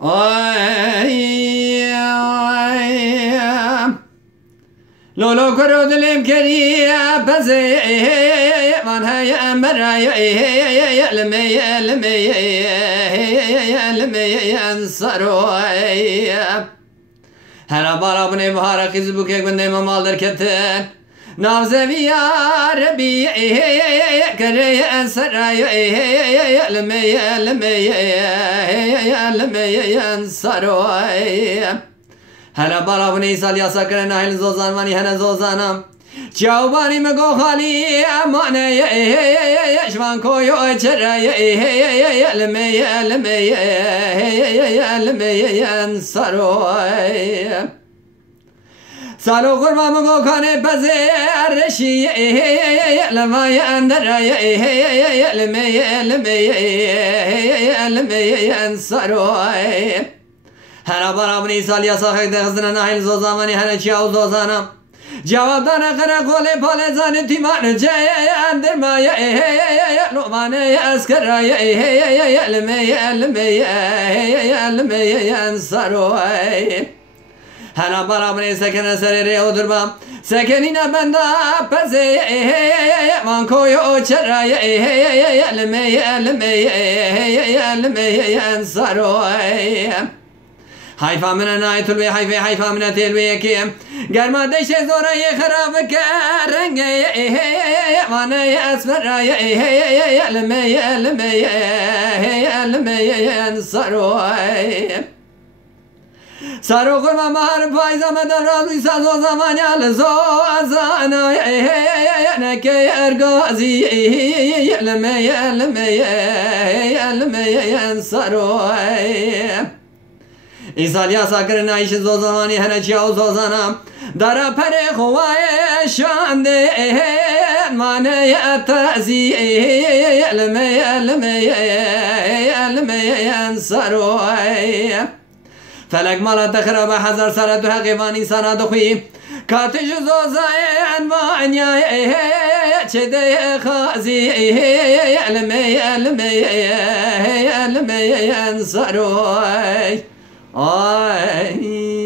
آی لولو کرو دلم کری بزی من های امرای لمی لمی لمی انصروی هر بالا بنی بهار خیز بوکه گنده مال در کتن نازوی یا ربی کری انصرای لمی لمی لمی انصروی هلا بالا بنی سال یا سکر نهیل زوزان وانی هنه زوزانم جاوبانی مگو خالی امانه شوان کویو چره لمی لمی لمی انصروی سالو قربا مگو کانه بزرشی لمای اندره لمی لمی لمی انصروی هر برابری سالیا ساخت خزنه نهیل زوزامانی هر چیاو زوزانم جواب دانه قره قوله پاله زن تیمان جه اندر مایه لومانه اسکرای لمی لمی لمی انصروی هر برابری سکنه سر ریو دربام سکنین بنده پزه من کویو چرای لمی لمی لمی انصروی حیفا من نای تلوی حیفا من تلوی کیم گرما دش زورای خراب کرنگ وانه اسفرای لمی لمی لمی انصروی سارو قربان بهار پایز آمدن رازوی ساز و زمانی الزو ازانای نکی ارگازی لمی لمی لمی انصروی ایسالیا ساکر نایش زوزمانی هنه چیاو زوزانم دارا پر خواه شانده مانه اتازی لمی لمی لمی انصروی فلک مالا تخرب حضر سرد و حقیبانی سناد خوی کاتش زوزای انوانیای چه ده خازی لمی لمی لمی انصروی آی